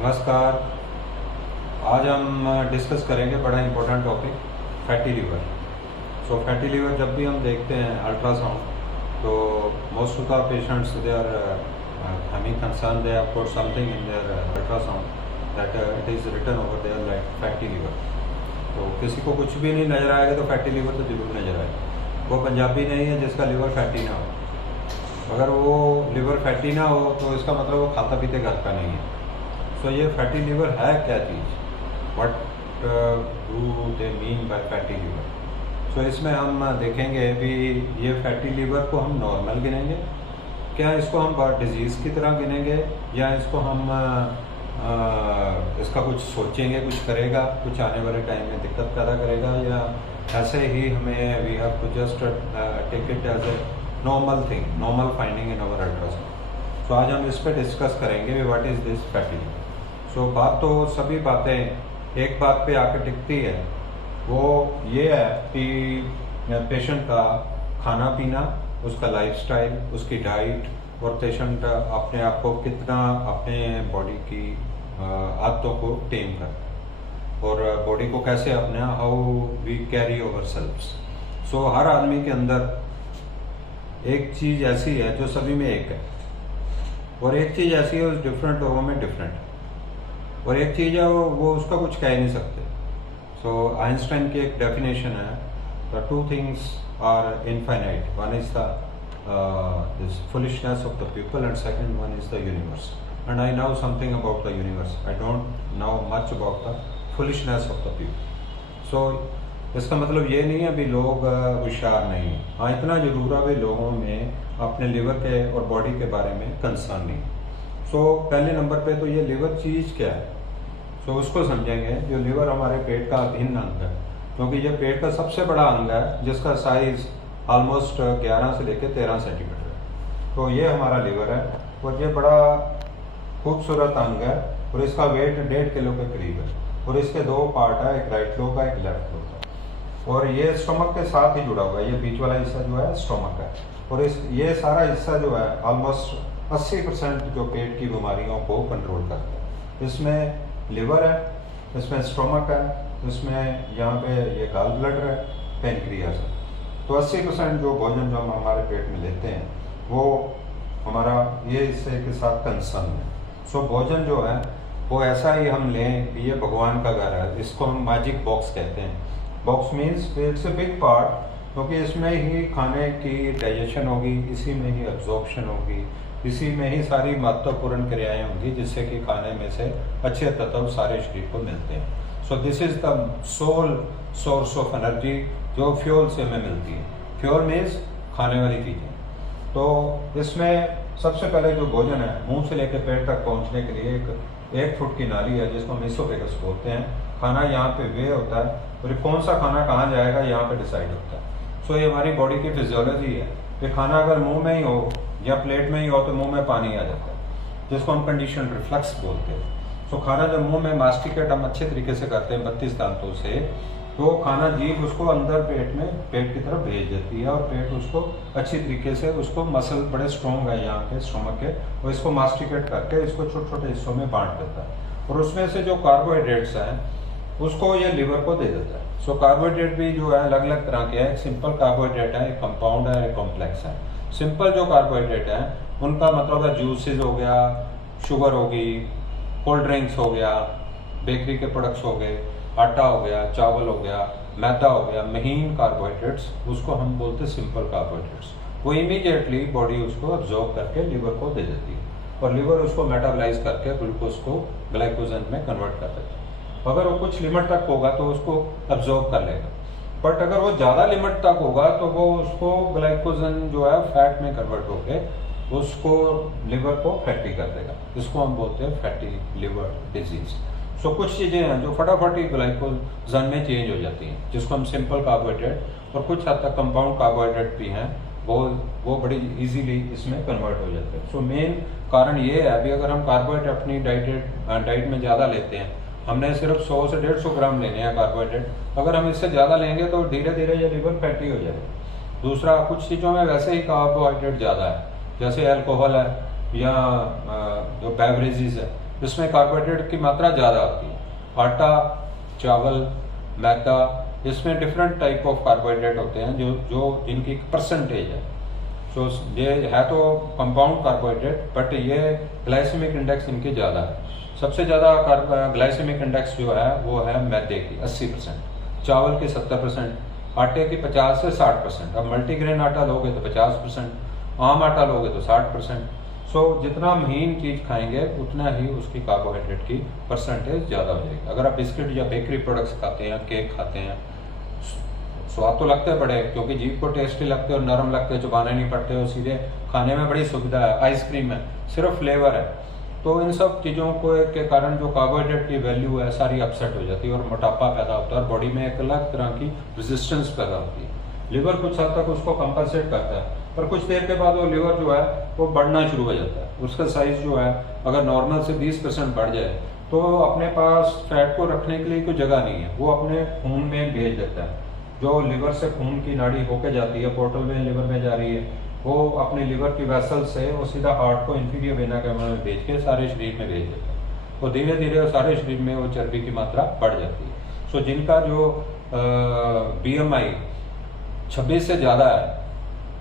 नमस्कार। आज हम डिस्कस करेंगे बड़ा important topic fatty liver. Fatty liver जब भी हम देखते हैं अल्ट्रासाउंड, तो most of the patients they are having concern, they have got something in their ultrasound that it is written over there like fatty liver. तो किसी को कुछ भी नहीं नज़र आएगा तो फैटी लीवर तो जरूर नज़र आएगा। वो पंजाबी नहीं है जिसका लीवर फैटी ना हो। अगर वो लीवर फैटी ना हो तो इसका मतलब वो खाता पीते घर का नहीं है। ये फैटी लीवर है क्या चीज़, what do they mean by fatty liver. इसमें हम देखेंगे भी ये फैटी लीवर को हम नॉर्मल गिनेंगे, क्या इसको हम डिजीज़ की तरह गिनेंगे, या इसको हम इसका कुछ सोचेंगे कुछ करेगा, कुछ आने वाले टाइम में दिक्कत पैदा करेगा, या ऐसे ही हमें we have to just take it as a normal thing, normal finding in our ultrasound. आज हम इस पर डिस्कस करेंगे what is this fatty liver. बात तो सभी बातें एक बात पे आकर टिकती है, वो ये है कि पेशेंट का खाना पीना, उसका लाइफस्टाइल, उसकी डाइट, और पेशेंट अपने आप को कितना अपने बॉडी की आदतों को टेम कर, और बॉडी को कैसे अपने how we carry over selfs. हर आदमी के अंदर एक चीज़ ऐसी है जो सभी में एक है, और एक चीज़ ऐसी है उस डिफरेंट लोगों में डिफरेंट है, और एक चीज़ है वो उसका कुछ कह नहीं सकते। आइंस्टाइन की एक डेफिनेशन है, the two things are infinite, one is the this foolishness of the people and second one is the universe. And I know something about the universe, I don't know much about the foolishness of the people. इसका मतलब ये नहीं है अभी लोग होशियार नहीं हैं, हाँ इतना जरूर है भी लोगों में अपने लिवर के और बॉडी के बारे में कंसर्न नहीं। पहले नंबर पे तो ये लिवर चीज़ क्या है, उसको समझेंगे। जो लिवर हमारे पेट का अभिन्न अंग है, क्योंकि ये पेट का सबसे बड़ा अंग है जिसका साइज ऑलमोस्ट 11 से लेकर 13 सेंटीमीटर है। तो ये हमारा लिवर है, और ये बड़ा खूबसूरत अंग है, और इसका वेट 1.5 किलो के करीब है, और इसके दो पार्ट है, एक राइट लोब का, एक लेफ्ट लोब का, और ये स्टोमक के साथ ही जुड़ा हुआ है। ये बीच वाला हिस्सा जो है स्टोमक है, और ये सारा हिस्सा जो है ऑलमोस्ट 80% जो पेट की बीमारियों को कंट्रोल करता है। इसमें लिवर है, इसमें स्टोमक है, इसमें यहाँ पे ये गॉल ब्लैडर है, पेनक्रियास है। तो 80% जो भोजन जो हम हमारे पेट में लेते हैं वो हमारा ये हिस्से के साथ कंसर्न है। भोजन जो है वो ऐसा ही हम लें कि ये भगवान का घर है, इसको हम मैजिक बॉक्स कहते हैं। Box means it's a big part, क्योंकि इसमें ही खाने की डाइजेशन होगी, इसी में ही एब्जॉर्प्शन होगी, इसी में ही सारी महत्वपूर्ण क्रियाएं होंगी, जिससे कि खाने में से अच्छे तत्व सारे शरीर को मिलते हैं। This is the sole source of energy जो फ्यूल से हमें मिलती है। फ्यूल मीन्स खाने वाली चीज़ें। तो इसमें सबसे पहले जो भोजन है मुंह से लेकर पेट तक पहुंचने के लिए एक फुट की नाली है, जिसको हम इसोफेगस बोलते हैं। खाना यहाँ पे वे होता है, और कौन सा खाना कहाँ जाएगा यहाँ पे डिसाइड होता है। ये हमारी बॉडी की फिजियोलॉजी है कि खाना अगर मुंह में ही हो या प्लेट में ही हो तो मुंह में पानी आ जाता है, जिसको हम कंडीशन रिफ्लक्स बोलते हैं। खाना जब मुंह में मास्टिकेट हम अच्छे तरीके से करते हैं 32 दांतों से, तो खाना जीभ उसको अंदर पेट की तरफ भेज देती है, और पेट उसको अच्छी तरीके से, उसको मसल बड़े स्ट्रॉन्ग है यहाँ के स्टोमक के, और इसको मास्टिकेट करके इसको छोटे छोटे हिस्सों में बांट देता है, और उसमें से जो कार्बोहाइड्रेट्स हैं उसको ये लिवर को दे देता है। कार्बोहाइड्रेट भी जो है अलग अलग तरह के हैं। एक सिंपल कार्बोहाइड्रेट है, एक कंपाउंड है, एक कॉम्प्लेक्स है। सिंपल जो कार्बोहाइड्रेट है उनका मतलब है जूसेस हो गया, शुगर होगी, कोल्ड ड्रिंक्स हो गया, बेकरी के प्रोडक्ट्स हो गए, आटा हो गया, चावल हो गया, मैदा हो गया, महीन कार्बोहाइड्रेट्स, उसको हम बोलते हैं सिंपल कार्बोहाइड्रेट्स। वो इमीडिएटली बॉडी उसको अब्जॉर्ब करके लिवर को दे देती है, और लिवर उसको मेटाबलाइज करके ग्लूकोज को ग्लाइकोजन में कन्वर्ट कर देती है। अगर वो कुछ लिमिट तक होगा तो उसको अब्जॉर्ब कर लेगा, बट अगर वो ज़्यादा लिमिट तक होगा तो वो उसको ग्लाइकोजन जो है फैट में कन्वर्ट होके उसको लिवर को फैटी कर देगा। इसको हम बोलते हैं फैटी लिवर डिजीज। कुछ चीज़ें हैं जो फटाफट ही ग्लाइकोजन में चेंज हो जाती हैं, जिसको हम सिंपल कार्बोहाइड्रेट, और कुछ हद तक कंपाउंड कार्बोहाइड्रेट भी हैं, वो बड़ी इजीली इसमें कन्वर्ट हो जाते हैं। मेन कारण ये है, अभी अगर हम कार्बोहाइड्रेट अपनी डाइट में ज़्यादा लेते हैं, हमने सिर्फ 100 से 150 ग्राम लेने हैं कार्बोहाइड्रेट, अगर हम इससे ज़्यादा लेंगे तो धीरे धीरे ये लिवर फैटी हो जाएगा। दूसरा, कुछ चीज़ों में वैसे ही कार्बोहाइड्रेट ज़्यादा है, जैसे अल्कोहल है या जो बेवरेजेस है, इसमें कार्बोहाइड्रेट की मात्रा ज़्यादा होती है। आटा, चावल, मैदा, इसमें डिफरेंट टाइप ऑफ कार्बोहाइड्रेट होते हैं जो जिनकी परसेंटेज है। सो ये है तो कंपाउंड कार्बोहाइड्रेट, बट ये ग्लाइसेमिक इंडेक्स इनके ज़्यादा है। सबसे ज़्यादा ग्लाइसेमिक इंडेक्स जो है वो है मैदे की 80%, चावल की 70%, आटे की 50 से 60%। अब मल्टीग्रेन आटा लोगे तो 50%, आम आटा लोगे तो 60%। सो जितना महीन चीज़ खाएंगे उतना ही उसकी कार्बोहाइड्रेट की परसेंटेज ज़्यादा हो जाएगी। अगर आप बिस्किट या बेकरी प्रोडक्ट्स खाते हैं, केक खाते हैं, स्वाद तो लगते हैं बड़े, क्योंकि जीभ को टेस्टी लगते हैं और नरम लगते हैं, चबाने नहीं पड़ते और सीधे खाने में बड़ी सुविधा है। आइसक्रीम है, सिर्फ फ्लेवर है। तो इन सब चीज़ों को के कारण जो कार्बोहाइड्रेट की वैल्यू है सारी अपसेट हो जाती है और मोटापा पैदा होता है और बॉडी में एक अलग तरह की रेजिस्टेंस पैदा होती है। लिवर कुछ हद तक उसको कंपनसेट करता है, पर कुछ देर के बाद वो लिवर जो है वो बढ़ना शुरू हो जाता है। उसका साइज जो है अगर नॉर्मल से 20% बढ़ जाए तो अपने पास फैट को रखने के लिए कोई जगह नहीं है, वो अपने खून में भेज देता है। जो लिवर से खून की नाड़ी होके जाती है, पोर्टल में लिवर में जा रही है, वो अपने लिवर की वेसल से वो सीधा हार्ट को इंफीरियर वेना कैवा में भेज के सारे शरीर में भेज देता है। तो धीरे धीरे सारे शरीर में वो चर्बी की मात्रा बढ़ जाती है। सो जिनका जो BMI 26 से ज़्यादा है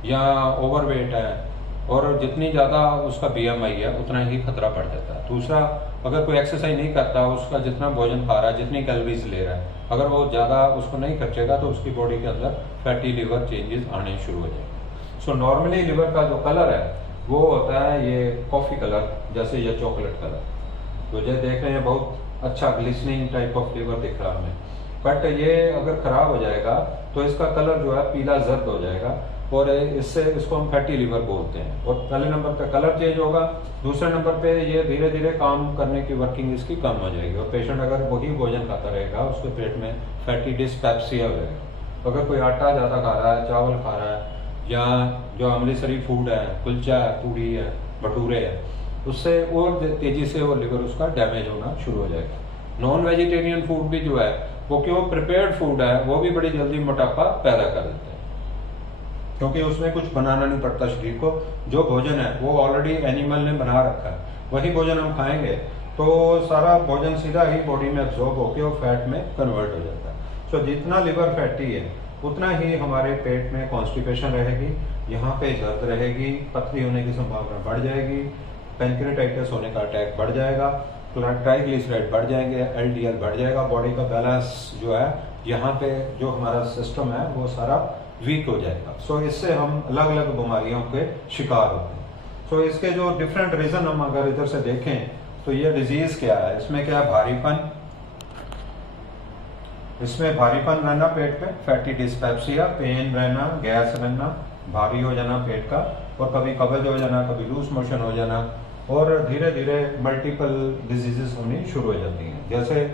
या ओवरवेट है, और जितनी ज़्यादा उसका BMI है उतना ही खतरा बढ़ जाता है। दूसरा, अगर कोई एक्सरसाइज नहीं करता, उसका जितना भोजन खा रहा है, जितनी कैलोरीज ले रहा है, अगर वो ज़्यादा उसको नहीं खर्चेगा तो उसकी बॉडी के अंदर फैटी लिवर चेंजेस आने शुरू हो जाएंगे। सो नॉर्मली लिवर का जो कलर है वो होता है ये कॉफ़ी कलर जैसे ये चॉकलेट कलर। तो ये देख रहे हैं बहुत अच्छा ग्लिसनिंग टाइप ऑफ लिवर दिख रहा है हमें, बट ये अगर ख़राब हो जाएगा तो इसका कलर जो है पीला जर्द हो जाएगा और इससे इसको हम फैटी लिवर बोलते हैं। और पहले नंबर पे कलर चेंज होगा, दूसरे नंबर पे ये धीरे धीरे काम करने की वर्किंग इसकी कम हो जाएगी और पेशेंट अगर वही भोजन खाता रहेगा उसके पेट में फैटी डिस्पेप्सिया हो जाएगा। अगर कोई आटा ज़्यादा खा रहा है, चावल खा रहा है, या जो अमृतसरी फूड है, कुलचा है, पूड़ी है, भटूरे है, उससे और तेज़ी से वो लिवर उसका डैमेज होना शुरू हो जाएगा। नॉन वेजिटेरियन फूड भी जो है वो क्यों प्रिपेयर्ड फूड है वो भी बड़ी जल्दी मोटापा पैदा कर देते हैं, क्योंकि उसमें कुछ बनाना नहीं पड़ता शरीर को। जो भोजन है वो ऑलरेडी एनिमल ने बना रखा है, वही भोजन हम खाएंगे तो सारा भोजन सीधा ही बॉडी में एब्जॉर्ब होकर वो फैट में कन्वर्ट हो जाता है। सो जितना लिवर फैटी है उतना ही हमारे पेट में कॉन्स्टिपेशन रहेगी, यहाँ पे दर्द रहेगी, पथरी होने की संभावना बढ़ जाएगी, पेनक्रेटाइटिस होने का अटैक बढ़ जाएगा, ट्राइग्लिसराइड बढ़ जाएंगे, LDL बढ़ जाएगा, बॉडी का बैलेंस जो है यहाँ पे जो हमारा सिस्टम है वो सारा वीक हो जाएगा। सो इससे हम अलग अलग बीमारियों के शिकार होते हैं। सो इसके जो डिफरेंट रीजन हम अगर इधर से देखें तो ये डिजीज क्या है, इसमें क्या है, भारीपन, इसमें भारीपन रहना पेट पे, फैटी डिस्पेप्सिया, पेन रहना, गैस रहना, भारी हो जाना पेट का, और कभी कब्ज हो जाना, कभी लूज मोशन हो जाना, और धीरे धीरे मल्टीपल डिजीजेस होनी शुरू हो जाती हैं। जैसे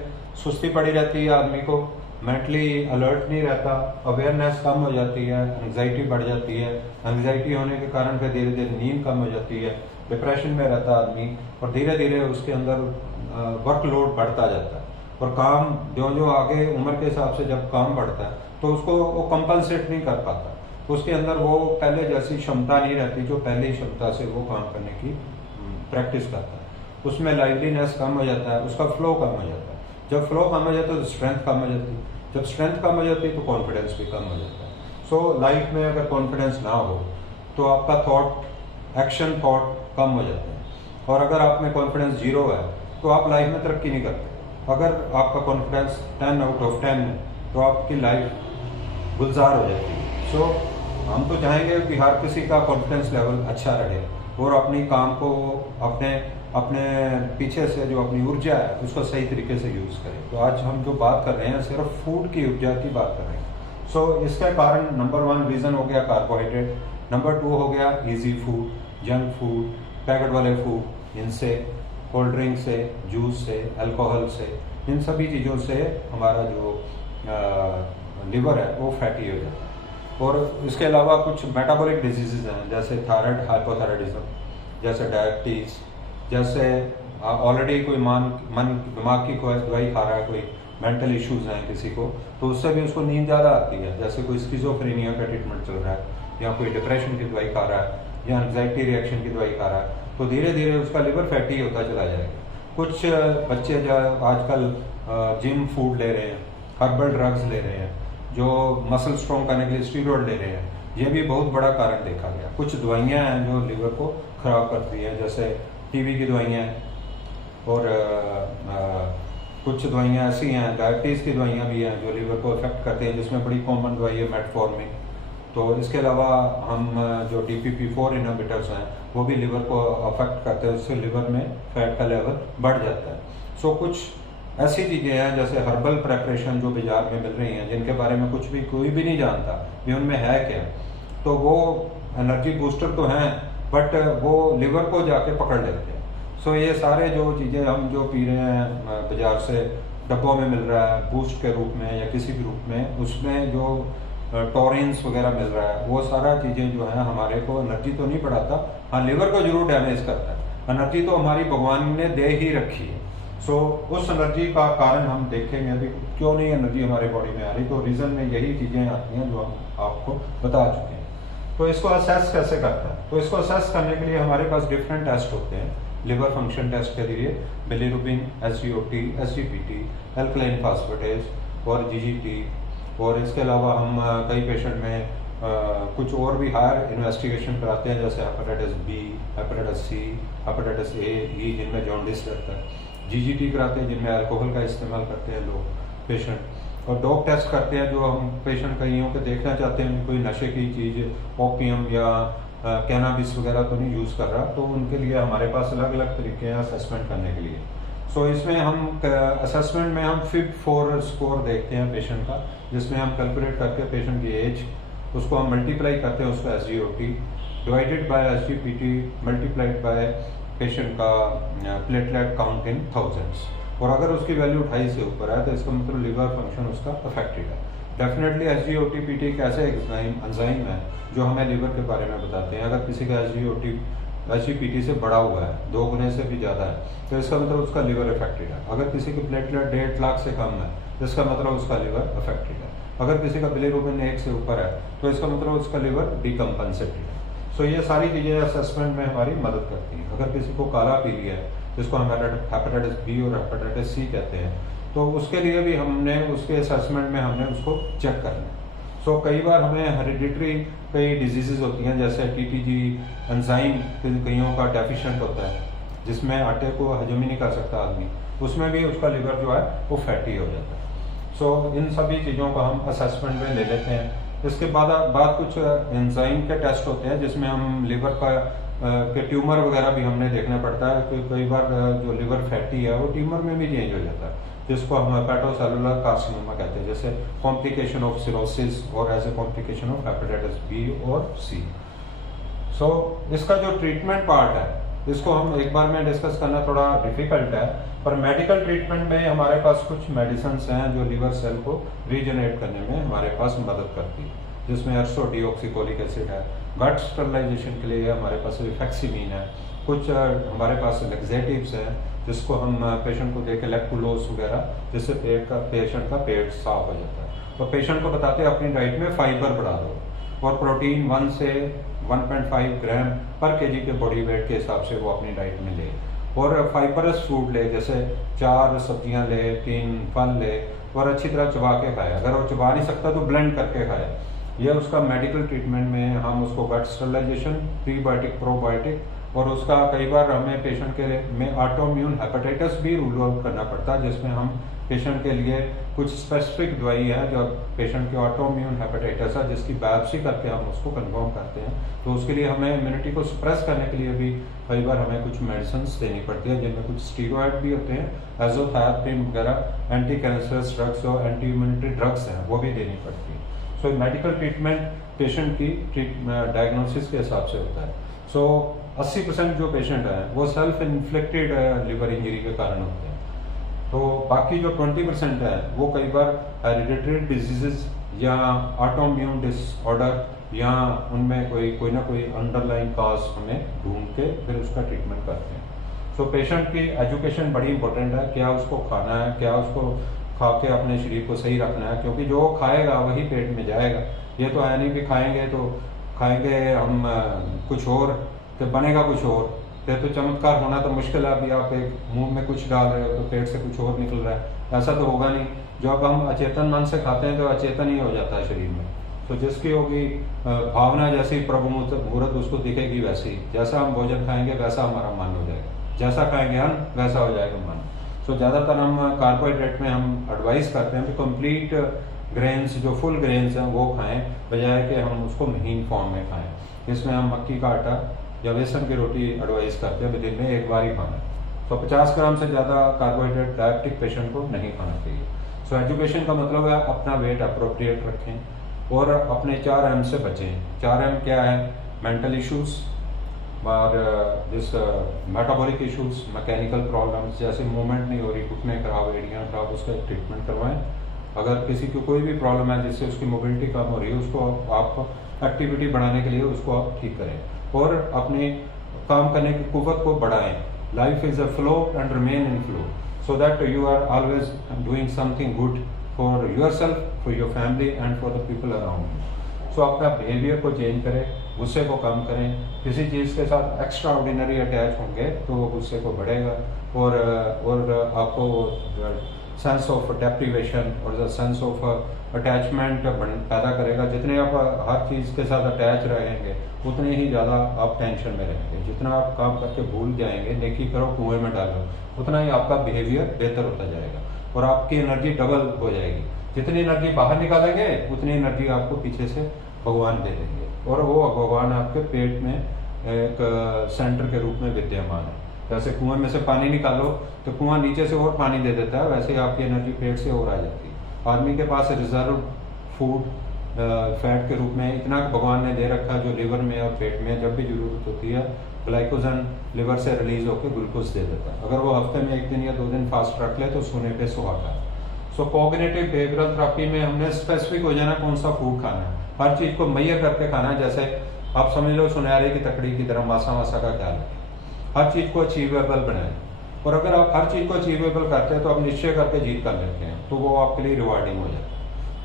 सुस्ती पड़ी रहती है आदमी को, मेंटली अलर्ट नहीं रहता, अवेयरनेस कम हो जाती है, एंग्जाइटी बढ़ जाती है, एंग्जाइटी होने के कारण फिर धीरे धीरे नींद कम हो जाती है, डिप्रेशन में रहता आदमी, और धीरे धीरे उसके अंदर वर्कलोड बढ़ता जाता है। और काम जो जो आगे उम्र के हिसाब से जब काम बढ़ता है तो उसको वो कंपनसेट नहीं कर पाता, तो उसके अंदर वो पहले जैसी क्षमता नहीं रहती जो पहले ही क्षमता से वो काम करने की प्रैक्टिस करता है। उसमें लाइवलीनेस कम हो जाता है, उसका फ्लो कम हो जाता है। जब फ्लो कम हो जाता है तो स्ट्रेंथ कम हो जाती है, जब स्ट्रेंथ कम हो जाती है तो कॉन्फिडेंस भी कम हो जाता है। सो लाइफ में अगर कॉन्फिडेंस ना हो तो आपका थॉट, एक्शन थॉट कम हो जाते हैं, और अगर आप में कॉन्फिडेंस 0 है तो आप लाइफ में तरक्की नहीं करते। अगर आपका कॉन्फिडेंस 10 आउट ऑफ 10 है तो आपकी लाइफ गुलजार हो जाती है। सो हम तो चाहेंगे कि हर किसी का कॉन्फिडेंस लेवल अच्छा रहे और अपनी काम को अपने अपने पीछे से जो अपनी ऊर्जा है उसको सही तरीके से यूज़ करें। तो आज हम जो बात कर रहे हैं सिर्फ फूड की ऊर्जा की बात कर रहे हैं। सो इसके कारण नंबर 1 रीज़न हो गया कार्बोहाइड्रेट, नंबर 2 हो गया easy food, junk food, packet वाले फूड, इनसे कोल्ड ड्रिंक से, जूस से, अल्कोहल से, इन सभी चीज़ों से हमारा जो लिवर है वो फैटी हो जाता है। और इसके अलावा कुछ मेटाबॉलिक डिजीजेज हैं जैसे थायराइड, हाइपोथायराइडिज्म, जैसे डायबिटीज़, जैसे ऑलरेडी कोई दिमाग की कोई दवाई खा रहा है, कोई मेंटल इश्यूज हैं किसी को, तो उससे भी उसको नींद ज़्यादा आती है। जैसे कोई स्किज़ोफ्रेनिया का ट्रीटमेंट चल रहा है, या कोई डिप्रेशन की दवाई खा रहा है, या एंग्जाइटी रिएक्शन की दवाई खा रहा है, तो धीरे धीरे उसका लिवर फैटी होता चला जाएगा। कुछ बच्चे जो आजकल जिम फूड ले रहे हैं, हर्बल ड्रग्स ले रहे हैं, जो मसल स्ट्रॉन्ग करने के लिए स्टीरॉयड ले रहे हैं, ये भी बहुत बड़ा कारण देखा गया। कुछ दवाइयाँ हैं जो लिवर को ख़राब करती हैं, जैसे टीबी की दवाइयाँ हैं, और कुछ दवाइयाँ ऐसी हैं, डायबिटीज़ की दवाइयाँ भी हैं जो लिवर को इफेक्ट करती हैं, जिसमें बड़ी कॉमन दवाई है मेटफॉर्मिन। तो इसके अलावा हम जो DPP-4 इनहिबिटर्स हैं वो भी लिवर को अफेक्ट करते हैं, उससे लिवर में फैट का लेवल बढ़ जाता है। सो कुछ ऐसी चीज़ें हैं जैसे हर्बल प्रेपरेशन जो बाजार में मिल रही हैं, जिनके बारे में कुछ भी कोई भी नहीं जानता कि उनमें है क्या, तो वो एनर्जी बूस्टर तो हैं बट वो लिवर को जाके पकड़ लेते हैं। सो ये सारे जो चीज़ें हम जो पी रहे हैं बाजार से, डब्बों में मिल रहा है बूस्ट के रूप में या किसी भी रूप में, उसमें जो टॉरिन्स वगैरह मिल रहा है, वो सारा चीज़ें जो है हमारे को एनर्जी तो नहीं बढ़ाता, हाँ लिवर को जरूर डैमेज करता है। एनर्जी तो हमारी भगवान ने दे ही रखी है। सो उस एनर्जी का कारण हम देखेंगे अभी क्यों नहीं एनर्जी हमारे बॉडी में आ रही, तो रीज़न में यही चीज़ें आती हैं जो हम आपको बता चुके हैं। तो इसको असेस कैसे करता है, तो इसको असेस करने के लिए हमारे पास डिफरेंट टेस्ट होते हैं। लिवर फंक्शन टेस्ट के लिए bilirubin, SGOT, SGPT, alkaline phosphatase और GGT, और इसके अलावा हम कई पेशेंट में कुछ और भी हायर इन्वेस्टिगेशन कराते हैं, जैसे hepatitis B, hepatitis C, hepatitis A, E जिनमें जॉन्डिस रहता है, GGT कराते हैं जिनमें अल्कोहल का इस्तेमाल करते हैं लोग पेशेंट, और डॉग टेस्ट करते हैं जो हम पेशेंट कईयों के देखना चाहते हैं कोई नशे की चीज़, ओपियम या कैनाबिस वगैरह तो नहीं यूज़ कर रहा, तो उनके लिए हमारे पास अलग अलग तरीके हैं असेसमेंट करने के लिए। सो इसमें हम असेसमेंट में हम FIB-4 स्कोर देखते हैं पेशेंट का, जिसमें हम कैलकुलेट करके पेशेंट की एज उसको हम मल्टीप्लाई करते हैं उसका SGOT divided by SGPT multiplied by patient का प्लेटलेट काउंट इन थाउजेंड्स, और अगर उसकी वैल्यू 2.5 से ऊपर है तो इसका मतलब लिवर फंक्शन उसका अफेक्टेड है। डेफिनेटली SGOT-PT एक ऐसे एंजाइम है जो हमें लिवर के बारे में बताते हैं। अगर किसी का SGPT से बढ़ा हुआ है, 2 गुने से भी ज़्यादा है, तो इसका मतलब उसका लिवर अफेक्टेड है। अगर किसी की प्लेटलेट 1.5 लाख से कम है तो इसका मतलब उसका लिवर अफेक्टेड है। अगर किसी का बिलिरुबिन 1 से ऊपर है तो इसका मतलब उसका लिवर डिकम्पनसेटेड है। सो ये सारी चीज़ें असेसमेंट में हमारी मदद करती हैं। अगर किसी को काला पीलिया है, जिसको हम हेपेटाइटिस B और हेपेटाइटिस C कहते हैं, तो उसके लिए भी हमने उसके असेसमेंट में हमने उसको चेक करना है। सो कई बार हमें हेरिडिटरी कई डिजीज़ होती हैं, जैसे TTG एंजाइम कईयों का डेफिशिएंट होता है, जिसमें आटे को हजम ही नहीं कर सकता आदमी, उसमें भी उसका लिवर जो है वो फैटी हो जाता है। सो इन सभी चीज़ों को हम असेसमेंट में ले लेते हैं। इसके बाद कुछ एंजाइम के टेस्ट होते हैं, जिसमें हम लिवर का के ट्यूमर वगैरह भी हमने देखना पड़ता है, कि कई बार जो लिवर फैटी है वो ट्यूमर में भी चेंज हो जाता है, जिसको हम हेपेटोसेलुलर कार्सिनोमा कहते हैं, जैसे कॉम्प्लिकेशन ऑफ सिरोसिस और as a complication of hepatitis B और C। सो इसका जो ट्रीटमेंट पार्ट है, इसको हम एक बार में डिस्कस करना थोड़ा डिफिकल्ट है, पर मेडिकल ट्रीटमेंट में हमारे पास कुछ मेडिसिन हैं जो लिवर सेल को रीजनरेट करने में हमारे पास मदद करती है, जिसमें अर्सोडिऑक्सिकोलिक एसिड है। गट स्टरलाइजेशन के लिए हमारे पास रिफेक्सिमीन है। कुछ हमारे पास लेक्सेटिव्स हैं, जिसको हम पेशेंट को देके लेक्टुलोज वगैरह, जिससे पेशेंट का पेट साफ हो जाता है। तो पेशेंट को बताते हैं अपनी डाइट में फाइबर बढ़ा दो, और प्रोटीन 1 से 1.5 ग्राम पर केजी के बॉडी वेट के हिसाब से वो अपनी डाइट में ले, और फाइबरस फूड ले, जैसे 4 सब्जियां ले, 3 फल ले, और अच्छी तरह चबा के खाए। अगर वो चबा नहीं सकता तो ब्लेंड करके खाए। यह उसका मेडिकल ट्रीटमेंट में हम उसको गट स्टरलाइजेशन, प्रीबायोटिक, प्रोबायोटिक, और उसका कई बार हमें पेशेंट के में ऑटोइम्यून हेपेटाइटिस भी रूल आउट करना पड़ता है, जिसमें हम पेशेंट के लिए कुछ स्पेसिफिक दवाई है जो पेशेंट के ऑटोइम्यून हेपेटाइटिस है, जिसकी बायोप्सी करके हम उसको कंफर्म करते हैं। तो उसके लिए हमें इम्यूनिटी को सप्रेस करने के लिए भी कई बार हमें कुछ मेडिसिन देनी पड़ती है, जिनमें कुछ स्टीरॉयड भी होते हैं, एजोथायरप्रिन वगैरह, एंटी कैंसरस ड्रग्स और एंटी इम्यूनिटी ड्रग्स हैं, वो भी देनी पड़ती है। सो मेडिकल ट्रीटमेंट पेशेंट की डायग्नोसिस के हिसाब से होता है। सो 80% जो पेशेंट हैं वो सेल्फ इन्फ्लिक्टेड लिवर इंजरी के कारण होते हैं। तो बाकी जो 20% है वो कई बार हेरिडिटरी डिजीजेस या ऑटोइम्यून डिसऑर्डर, या उनमें कोई ना कोई अंडरलाइन कॉज हमें ढूंढ के फिर उसका ट्रीटमेंट करते हैं। सो पेशेंट की एजुकेशन बड़ी इंपॉर्टेंट है, क्या उसको खाना है, क्या उसको खा के अपने शरीर को सही रखना है, क्योंकि जो खाएगा वही पेट में जाएगा। ये तो है नहीं कि खाएंगे हम कुछ और तो बनेगा कुछ और, तो चमत्कार होना तो मुश्किल है। अभी आप एक मुंह में कुछ डाल रहे हो तो पेट से कुछ और निकल रहा है, ऐसा तो होगा नहीं। जो अब हम अचेतन मन से खाते हैं तो अचेतन ही हो जाता है शरीर में। तो जिसकी होगी भावना जैसी प्रभु मुहूर्त उसको दिखेगी वैसी, जैसा हम भोजन खाएंगे वैसा हमारा मन हो जाएगा, जैसा खाएंगे अन्न वैसा हो जाएगा मन। तो ज़्यादातर हम कार्बोहाइड्रेट में हम एडवाइस करते हैं कि कंप्लीट ग्रेन्स, जो फुल ग्रेन्स हैं वो खाएं, बजाय कि हम उसको महीन फॉर्म में खाएं। इसमें हम मक्की का आटा या बेसन की रोटी एडवाइस करते हैं, दिन में एक बार ही खाना। तो 50 ग्राम से ज़्यादा कार्बोहाइड्रेट डायबिटिक पेशेंट को नहीं खाना चाहिए। सो एजुकेशन का मतलब है अपना वेट अप्रोप्रिएट रखें और अपने 4 एम से बचें। 4 एम क्या है? मेंटल इश्यूज और जिस मेटाबॉलिक इश्यूज, मैकेनिकल प्रॉब्लम्स, जैसे मूवमेंट नहीं हो रही, घुटने खराब, एड़ियाँ खराब, उसका ट्रीटमेंट करवाएं। अगर किसी को कोई भी प्रॉब्लम है जिससे उसकी मोबिलिटी कम हो रही है, उसको आप एक्टिविटी बढ़ाने के लिए उसको आप ठीक करें और अपने काम करने की कुव्वत को बढ़ाएं। Life is a flow and remain in flow, so that you are always doing something good for your self, for your family and for the people around you. So अपना बिहेवियर को चेंज करें, गुस्से को कम करें। किसी चीज़ के साथ extra ordinary attach होंगे तो वो गुस्से को बढ़ेगा और आपको सेंस ऑफ डेप्रीवेशन और सेंस ऑफ अटैचमेंट पैदा करेगा। जितने आप हर चीज़ के साथ अटैच रहेंगे उतने ही ज़्यादा आप टेंशन में रहेंगे। जितना आप काम करके भूल जाएंगे, नेकी करो कुएं में डालो, उतना ही आपका बिहेवियर बेहतर होता जाएगा और आपकी एनर्जी डबल हो जाएगी। जितनी एनर्जी बाहर निकालेंगे उतनी एनर्जी आपको पीछे से भगवान दे देंगे और वो भगवान आपके पेट में एक सेंटर के रूप में विद्यमान है। जैसे कुएं में से पानी निकालो तो कुआं नीचे से और पानी दे देता है, वैसे ही आपकी एनर्जी पेट से और आ जाती है। आदमी के पास रिजर्व फूड फैट के रूप में इतना भगवान ने दे रखा, जो लिवर में और पेट में जब भी जरूरत होती है ग्लाइकोजन लिवर से रिलीज होकर ग्लूकोज दे देता है। अगर वो हफ्ते में 1 दिन या 2 दिन फास्ट रख ले तो सोने पे सुहागा है। सो कॉग्निटिव बिहेवियरल थेरेपी में हमने स्पेसिफिक हो जाना कौन सा फूड खाना है, हर चीज़ को मैयर करके खाना है। जैसे आप समझ लो सुनहरे की तकड़ी की तरह मासा मासा का ख्याल रखें, हर चीज़ को अचीवेबल बनाएं। और अगर आप हर चीज़ को अचीवेबल करते हैं तो आप निश्चय करके जीत कर लेते हैं, तो वो आपके लिए रिवार्डिंग हो जाता है।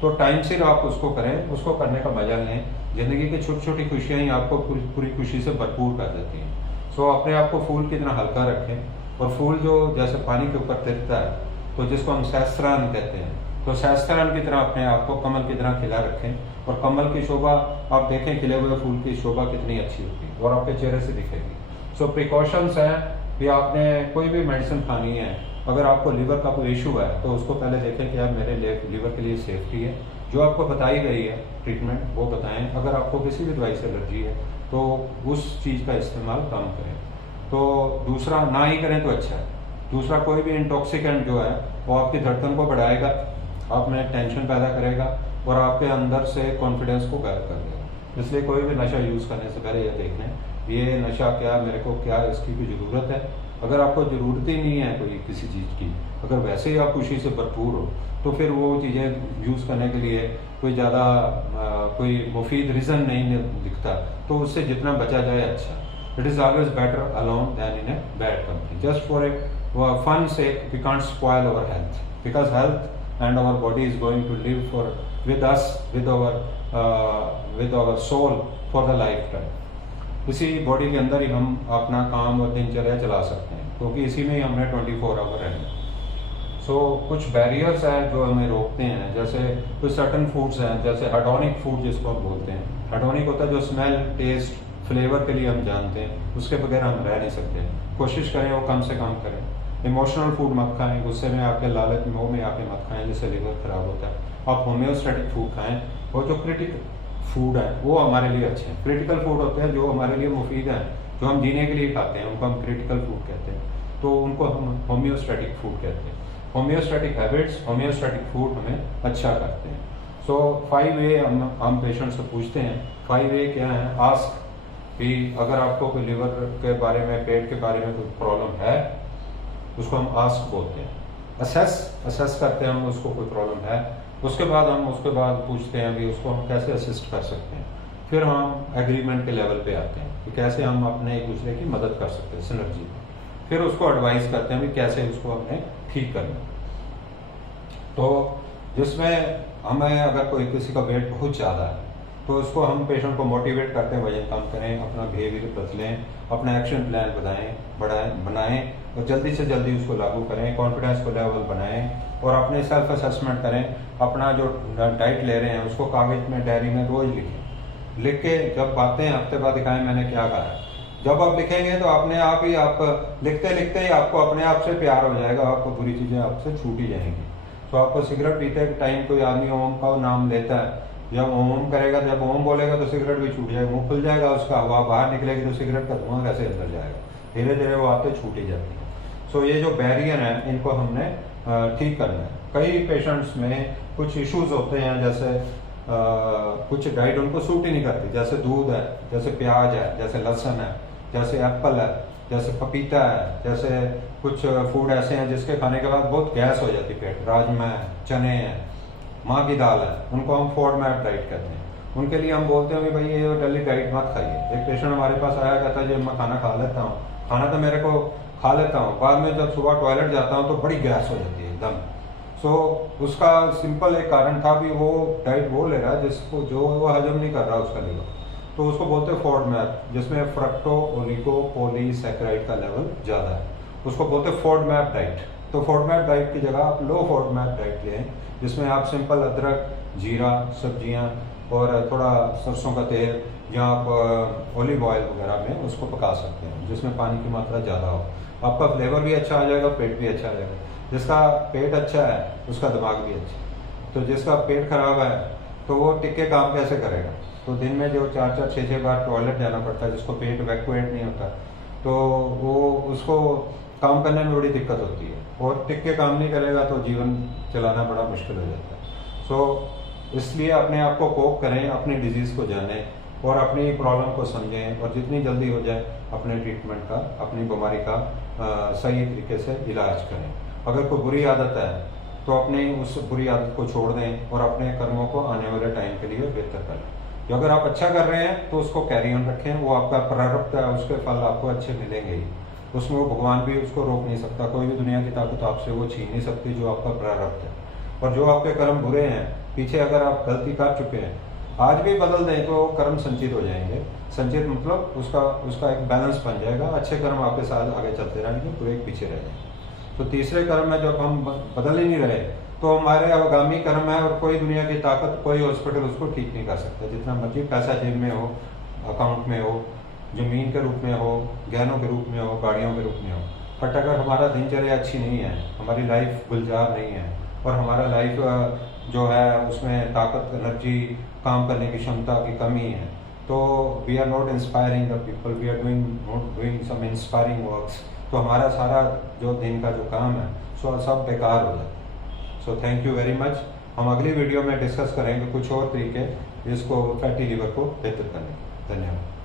तो टाइम से आप उसको करें, उसको करने का मजा लें। जिंदगी की छोटी छोटी खुशियाँ ही आपको पूरी खुशी से भरपूर कर देती हैं। सो अपने आप को फूल की तरह हल्का रखें और फूल जो जैसे पानी के ऊपर तिरता है, तो जिसको हम सहस्त्रान कहते हैं, तो सहस्त्रान की तरह अपने आप को कमल की तरह खिला रखें। और कमल की शोभा आप देखें, खिले हुए फूल की शोभा कितनी अच्छी होती है और आपके चेहरे से दिखेगी। सो प्रिकॉशंस हैं कि आपने कोई भी मेडिसिन खानी है, अगर आपको लीवर का कोई इशू है तो उसको पहले देखें कि यार मेरे लीवर के लिए सेफ्टी है। जो आपको बताई गई है ट्रीटमेंट वो बताएं। अगर आपको किसी भी दवाई से एलर्जी है तो उस चीज़ का इस्तेमाल कम करें। तो दूसरा ना ही करें तो अच्छा है। दूसरा, कोई भी इंटॉक्सिकेंट जो है वो आपकी धड़कन को बढ़ाएगा, आप में टेंशन पैदा करेगा और आपके अंदर से कॉन्फिडेंस को गायब कर देगा। इसलिए कोई भी नशा यूज़ करने से पहले यह देख लें ये नशा क्या, मेरे को क्या इसकी भी ज़रूरत है। अगर आपको ज़रूरत ही नहीं है कोई किसी चीज़ की, अगर वैसे ही आप खुशी से भरपूर हो, तो फिर वो चीज़ें यूज़ करने के लिए कोई ज़्यादा कोई मुफीद रीज़न नहीं दिखता, तो उससे जितना बचा जाए अच्छा। It is always better alone than in a bad company. Just for a fun sake, we can't spoil our health, because health and our body is going to live with us, with our soul for the lifetime. इसी body के अंदर ही हम अपना काम और दिनचर्या चला सकते हैं, क्योंकि इसी में ही हमने 24 आवर रहना। सो कुछ बैरियर्स हैं जो हमें रोकते हैं, जैसे कुछ सर्टन फूड्स हैं, जैसे हेडोनिक फूड जिसको हम बोलते हैं। हेडोनिक होता है जो स्मेल, टेस्ट, फ्लेवर के लिए हम जानते हैं, उसके बगैर हम रह नहीं सकते। कोशिश करें वो कम से कम करें। इमोशनल फूड मत खाएं, गुस्से में आके, लालच मोह में आके मत खाएं, जिससे लिवर खराब होता है। आप होम्योस्टैटिक फूड खाएं और जो क्रिटिकल फूड है वो हमारे लिए अच्छे हैं। क्रिटिकल फूड होते हैं जो हमारे लिए मुफीद हैं, जो हम जीने के लिए खाते हैं, उनको हम क्रिटिकल फूड कहते हैं, तो उनको हम होम्योस्टैटिक फूड कहते हैं। होम्योस्टैटिक हैबिट्स, होम्योस्टैटिक फूड हमें अच्छा करते हैं। सो 5 वे हम पेशेंट से पूछते हैं। 5 वे क्या है? आस्क, कि अगर आपको कोई लिवर के बारे में, पेट के बारे में कोई प्रॉब्लम है, उसको हम आस्क बोलते हैं। असेस करते हैं हम उसको कोई प्रॉब्लम है, उसके बाद पूछते हैं भी उसको हम कैसे असिस्ट कर सकते हैं। फिर हम एग्रीमेंट के लेवल पे आते हैं कि कैसे हम अपने एक दूसरे की मदद कर सकते हैं, सिनर्जी। फिर उसको एडवाइस करते हैं भी कैसे उसको हमने ठीक करना। तो जिसमें हमें अगर कोई किसी का वेट बहुत ज़्यादा है तो उसको हम पेशेंट को मोटिवेट करते हैं वजन कम करें, अपना बिहेवियर बदलें, अपना एक्शन प्लान बनाएं और जल्दी से जल्दी उसको लागू करें, कॉन्फिडेंस को लेवल बनाएं और अपने सेल्फ असेसमेंट करें। अपना जो डाइट ले रहे हैं उसको कागज में डायरी में रोज लिख के जब आते हैं हफ्ते बाद दिखाएं मैंने क्या कहा। जब आप लिखेंगे तो अपने आप ही आप लिखते लिखते ही आपको अपने आप से प्यार हो जाएगा, आपको बुरी चीजें आपसे छूट ही जाएंगी। तो आपको सिगरेट पीते टाइम कोई आदमी ओम का नाम लेता है, जब ओम करेगा, जब ओम बोलेगा तो सिगरेट भी छूट जाएगा, मुंह खुल जाएगा उसका, हवा बाहर निकलेगी तो सिगरेट का धुआं कैसे अंदर जाएगा, धीरे धीरे वो आते छूट ही जाती है। सो ये जो बैरियर है इनको हमने ठीक करना है। कई पेशेंट्स में कुछ इश्यूज होते हैं, जैसे कुछ डाइट उनको सूट ही नहीं करती, जैसे दूध है, जैसे प्याज है, जैसे लहसुन है, जैसे एप्पल है, जैसे पपीता है, जैसे कुछ फूड ऐसे हैं जिसके खाने के बाद बहुत गैस हो जाती है पेट, राजमा है, चने हैं, माँ की दाल है, उनको हम फोडमैप डाइट कहते हैं। उनके लिए हम बोलते हैं भाई ये डेली डाइट मत खाइए। एक पेशेंट हमारे पास आया, कहता है जब मैं खाना खा लेता हूँ, खाना तो मेरे को खा लेता हूँ, बाद में जब सुबह टॉयलेट जाता हूँ तो बड़ी गैस हो जाती है एकदम। सो उसका सिंपल एक कारण था भी वो डाइट वो ले रहा है जिसको जो वो हजम नहीं कर रहा उसका लीवर, तो उसको बोलते हैं फोडमैप, जिसमें फ्रक्टो ओलिगो पॉलीसैकेराइड का लेवल ज़्यादा है, उसको बोलते हैं फोडमैप डाइट। तो फोडमैप डाइट की जगह आप लो फोडमैप डाइट लें, जिसमें आप सिंपल अदरक, जीरा, सब्जियां और थोड़ा सरसों का तेल या आप ऑलिव ऑयल वगैरह में उसको पका सकते हैं, जिसमें पानी की मात्रा ज़्यादा हो। आपका फ्लेवर भी अच्छा आ जाएगा, पेट भी अच्छा आ जाएगा। जिसका पेट अच्छा है उसका दिमाग भी अच्छा है। तो जिसका पेट खराब है तो वो टिक के काम कैसे करेगा। तो दिन में जो 4-4, 6-6 बार टॉयलेट जाना पड़ता है, जिसको पेट वैक्यूएट नहीं होता, तो वो उसको काम करने में बड़ी दिक्कत होती है, और टिक के काम नहीं करेगा तो जीवन चलाना बड़ा मुश्किल हो जाता है। सो इसलिए अपने आप को कोप करें, अपनी डिजीज़ को जानें और अपनी प्रॉब्लम को समझें, और जितनी जल्दी हो जाए अपने ट्रीटमेंट का, अपनी बीमारी का सही तरीके से इलाज करें। अगर कोई बुरी आदत है तो अपनी उस बुरी आदत को छोड़ दें और अपने कर्मों को आने वाले टाइम के लिए बेहतर करें। जो अगर आप अच्छा कर रहे हैं तो उसको कैरी ऑन रखें, वो आपका प्रारब्ध है, उसके फल आपको अच्छे मिलेंगे ही, उसमें वो भगवान भी उसको रोक नहीं सकता, कोई भी दुनिया की ताकत आपसे वो छीन नहीं सकती जो आपका प्रारब्ध है। और जो आपके कर्म बुरे हैं, पीछे अगर आप गलती कर चुके हैं, आज भी बदल दें तो कर्म संचित हो जाएंगे। संचित मतलब उसका एक बैलेंस बन जाएगा, अच्छे कर्म आपके साथ आगे चलते रहेंगे, बुरे पीछे रह जाएंगे। तो तीसरे कर्म में जब हम बदल ही नहीं रहे तो हमारे अवगामी कर्म है, और कोई दुनिया की ताकत, कोई हॉस्पिटल उसको ठीक नहीं कर सकता। जितना मर्जी पैसा जेब में हो, अकाउंट में हो, जमीन के रूप में हो, गहनों के रूप में हो, गाड़ियों के रूप में हो, बट अगर हमारा दिनचर्या अच्छी नहीं है, हमारी लाइफ गुलजार नहीं है, और हमारा लाइफ जो है उसमें ताकत, एनर्जी, काम करने की क्षमता की कमी है, तो we are not inspiring the people, we are doing some inspiring works, तो हमारा सारा जो दिन का जो काम है सो सब बेकार हो जाता है। So thank you very much. हम अगली वीडियो में डिस्कस करेंगे कुछ और तरीके इसको फैटी लीवर को बेहतर करने के। धन्यवाद।